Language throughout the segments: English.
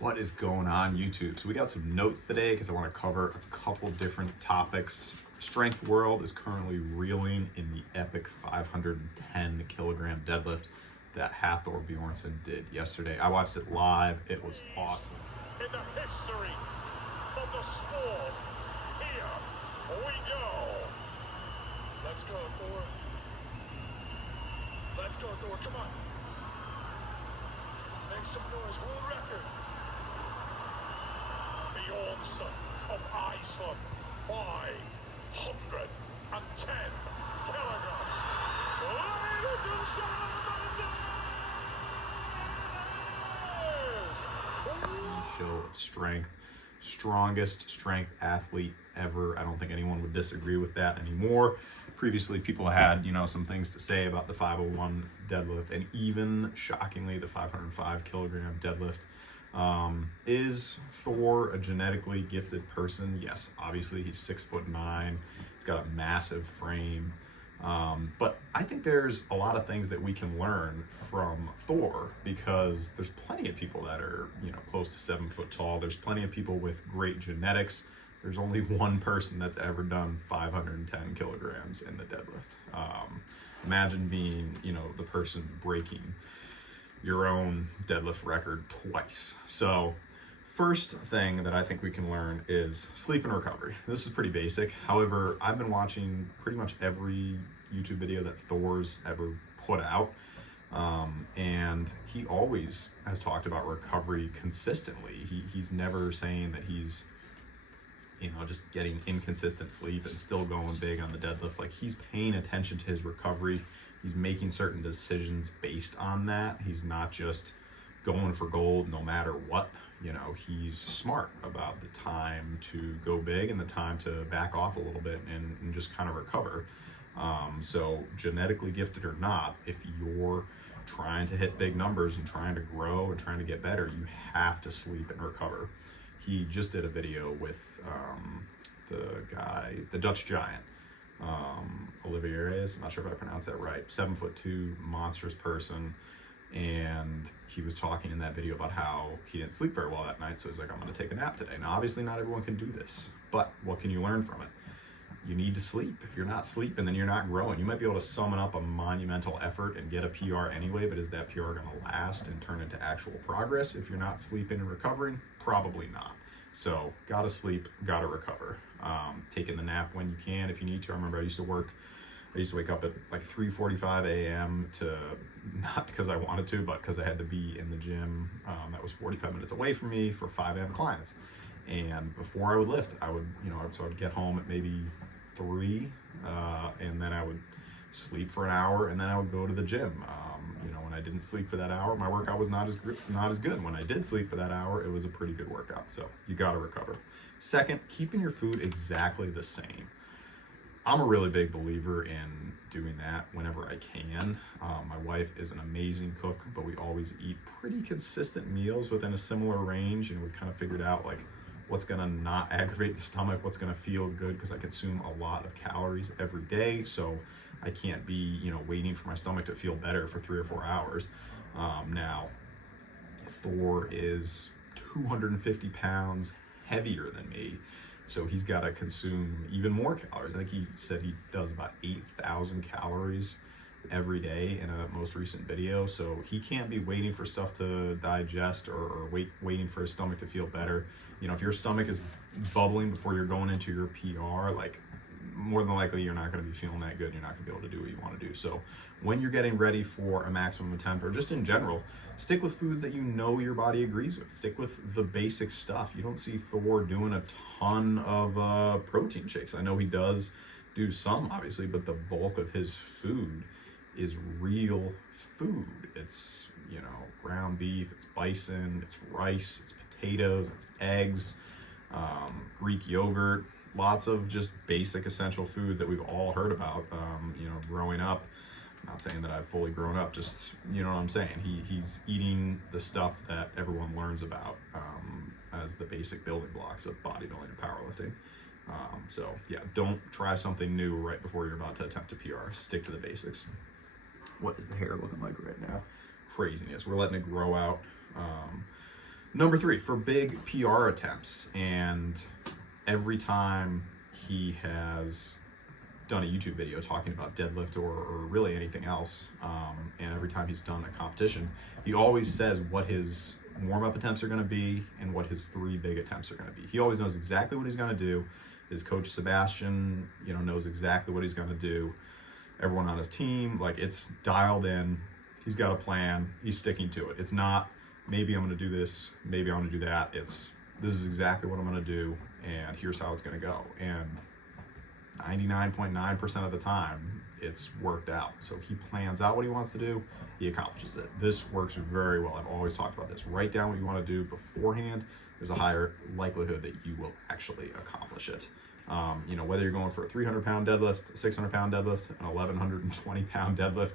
What is going on, YouTube? So we got some notes today because I want to cover a couple different topics. Strength World is currently reeling in the epic 510 kilogram deadlift that Thor Bjornsson did yesterday. I watched it live. It was awesome. In the history of the sport, here we go. Let's go, Thor. Let's go, Thor. Come on. Make some noise. World record. Bjornsson of Iceland, 510 kilograms. Ladies and gentlemen, Show of strength. Strongest strength athlete ever. I don't think anyone would disagree with that anymore. Previously, people had, some things to say about the 501 deadlift, and even shockingly, the 505 kilogram deadlift. Is Thor a genetically gifted person? Yes, obviously he's 6'9". He's got a massive frame. But I think there's a lot of things that we can learn from Thor, because there's plenty of people that are, close to 7 foot tall. There's plenty of people with great genetics. There's only one person that's ever done 510 kilograms in the deadlift. Imagine being, the person breaking your own deadlift record twice. So first thing that I think we can learn is sleep and recovery. This is pretty basic. However, I've been watching pretty much every YouTube video that Thor's ever put out. And he always has talked about recovery consistently. He's never saying that he's, just getting inconsistent sleep and still going big on the deadlift. Like, he's paying attention to his recovery. He's making certain decisions based on that. He's not just going for gold no matter what. He's smart about the time to go big and the time to back off a little bit and just kind of recover. So genetically gifted or not, if you're trying to hit big numbers and trying to grow and trying to get better, you have to sleep and recover. He just did a video with the Dutch giant, Olivier, I'm not sure if I pronounced that right, 7'2", monstrous person. And he was talking in that video about how he didn't sleep very well that night. So he's like, I'm going to take a nap today. Now, obviously not everyone can do this, but what can you learn from it? You need to sleep. If you're not sleeping, then you're not growing. You might be able to summon up a monumental effort and get a PR anyway, but is that PR going to last and turn into actual progress if you're not sleeping and recovering? Probably not. So gotta sleep, gotta recover. Taking the nap when you can, if you need to. I remember I used to wake up at like 3:45 a.m. to, not because I wanted to, but because I had to be in the gym that was 45 minutes away from me for 5 a.m. clients. And before I would lift, I would get home at maybe 3, and then I would sleep for an hour, and then I would go to the gym. When I didn't sleep for that hour, my workout was not as good. When I did sleep for that hour, it was a pretty good workout. So you got to recover. Second, keeping your food exactly the same. I'm a really big believer in doing that whenever I can. My wife is an amazing cook, but we always eat pretty consistent meals within a similar range, and we've kind of figured out like what's gonna not aggravate the stomach, what's gonna feel good, because I consume a lot of calories every day, so I can't be, waiting for my stomach to feel better for 3 or 4 hours. Now, Thor is 250 pounds heavier than me, so he's got to consume even more calories. I think he said he does about 8,000 calories every day in a most recent video. So he can't be waiting for stuff to digest or waiting for his stomach to feel better. If your stomach is bubbling before you're going into your PR, like, more than likely you're not going to be feeling that good. You're not going to be able to do what you want to do. So when you're getting ready for a maximum attempt, or just in general, stick with foods that your body agrees with. Stick with the basic stuff. You don't see Thor doing a ton of protein shakes. I know he does do some, obviously, but the bulk of his food is real food. It's, ground beef, it's bison, it's rice, it's potatoes, it's eggs, Greek yogurt, lots of just basic essential foods that we've all heard about, growing up. I'm not saying that I've fully grown up, just, what I'm saying. He's eating the stuff that everyone learns about as the basic building blocks of bodybuilding and powerlifting. So yeah, don't try something new right before you're about to attempt a PR. Stick to the basics. What is the hair looking like right now? Craziness. We're letting it grow out. Number 3, for big PR attempts, and every time he has done a YouTube video talking about deadlift or really anything else, and every time he's done a competition, he always says what his warm-up attempts are going to be and what his 3 big attempts are going to be. He always knows exactly what he's going to do. His coach Sebastian, knows exactly what he's going to do. Everyone on his team, like, it's dialed in. He's got a plan. He's sticking to it. It's not, maybe I'm going to do this, maybe I'm going to do that. It's, this is exactly what I'm going to do, and here's how it's going to go. And 99.9% of the time, it's worked out. So he plans out what he wants to do, he accomplishes it. This works very well. I've always talked about this. Write down what you want to do beforehand. There's a higher likelihood that you will actually accomplish it. Whether you're going for a 300-pound deadlift, a 600-pound deadlift, an 1,120-pound deadlift,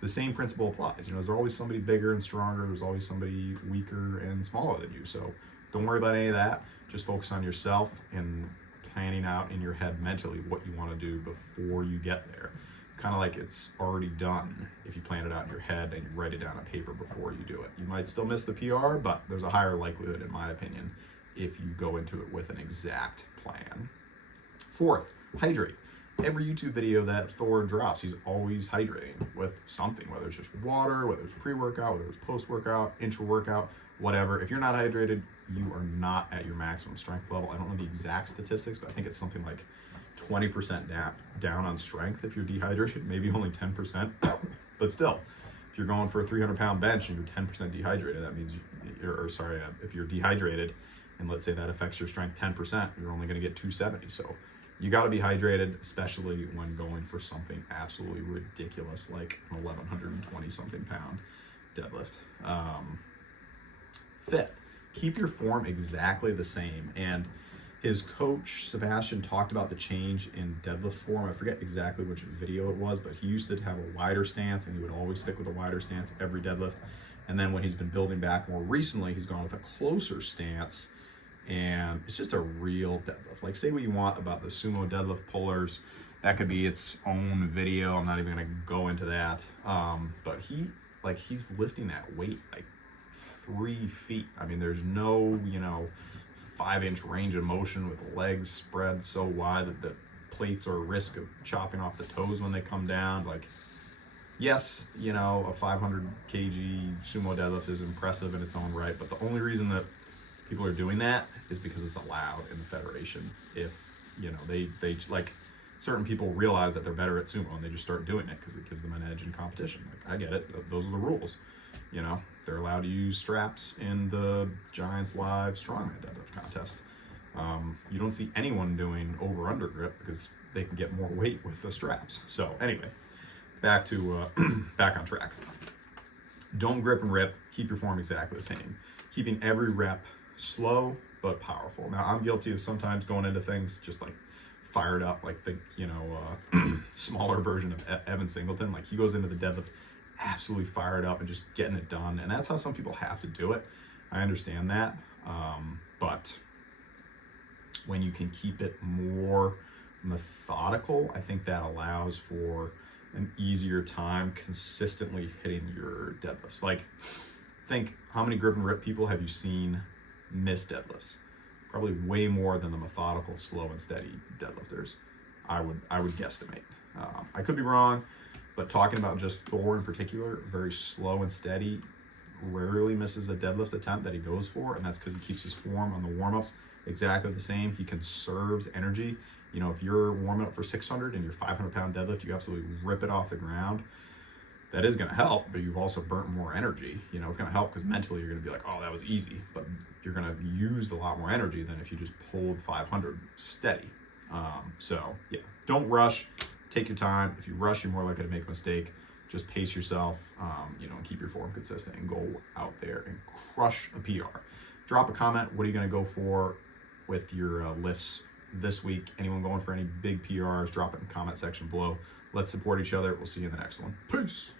the same principle applies. There's always somebody bigger and stronger. There's always somebody weaker and smaller than you. So don't worry about any of that. Just focus on yourself and planning out in your head mentally what you want to do before you get there. It's kind of like it's already done if you plan it out in your head and you write it down on paper before you do it. You might still miss the PR, but there's a higher likelihood, in my opinion, if you go into it with an exact plan. 4th, hydrate. Every YouTube video that Thor drops, he's always hydrating with something, whether it's just water, whether it's pre-workout, whether it's post-workout, intra-workout, whatever. If you're not hydrated, you are not at your maximum strength level. I don't know the exact statistics, but I think it's something like 20% down on strength if you're dehydrated, maybe only 10%. But still, if you're going for a 300-pound bench and you're 10% dehydrated, that means, if you're dehydrated, and let's say that affects your strength 10%, you're only going to get 270. So you got to be hydrated, especially when going for something absolutely ridiculous like an 1,120-something pound deadlift. 5th, keep your form exactly the same. And his coach, Sebastian, talked about the change in deadlift form. I forget exactly which video it was, but he used to have a wider stance, and he would always stick with a wider stance every deadlift. And then when he's been building back more recently, he's gone with a closer stance, and it's just a real deadlift. Like, say what you want about the sumo deadlift pullers. That could be its own video. I'm not even going to go into that. But he's lifting that weight like 3 feet. I mean, there's no, 5-inch range of motion with legs spread so wide that the plates are at risk of chopping off the toes when they come down. Like, yes, a 500 kg sumo deadlift is impressive in its own right, but the only reason that people are doing that is because it's allowed in the federation. If, they like, certain people realize that they're better at sumo and they just start doing it because it gives them an edge in competition. Like, I get it. Those are the rules. They're allowed to use straps in the Giants Live Strongman deadlift contest. You don't see anyone doing over-under grip because they can get more weight with the straps. So anyway, back on track. Don't grip and rip. Keep your form exactly the same. Keeping every rep slow but powerful. Now, I'm guilty of sometimes going into things just like fired up, like the smaller version of Evan Singleton. Like, he goes into the deadlift absolutely fired up and just getting it done, and that's how some people have to do it. I understand that, but when you can keep it more methodical, I think that allows for an easier time consistently hitting your deadlifts. Like, think, how many grip and rip people have you seen miss deadlifts? Probably way more than the methodical, slow and steady deadlifters. I would guesstimate. I could be wrong, but talking about just Thor in particular, very slow and steady, rarely misses a deadlift attempt that he goes for, and that's because he keeps his form on the warm-ups exactly the same. He conserves energy. If you're warming up for 600 and your 500-pound deadlift, you absolutely rip it off the ground. That is going to help, but you've also burnt more energy. It's going to help because mentally you're going to be like, oh, that was easy, but you're going to use a lot more energy than if you just pulled 500 steady. So yeah, don't rush. Take your time. If you rush, you're more likely to make a mistake. Just pace yourself, and keep your form consistent and go out there and crush a PR. Drop a comment. What are you going to go for with your lifts this week? Anyone going for any big PRs, drop it in the comment section below. Let's support each other. We'll see you in the next one. Peace.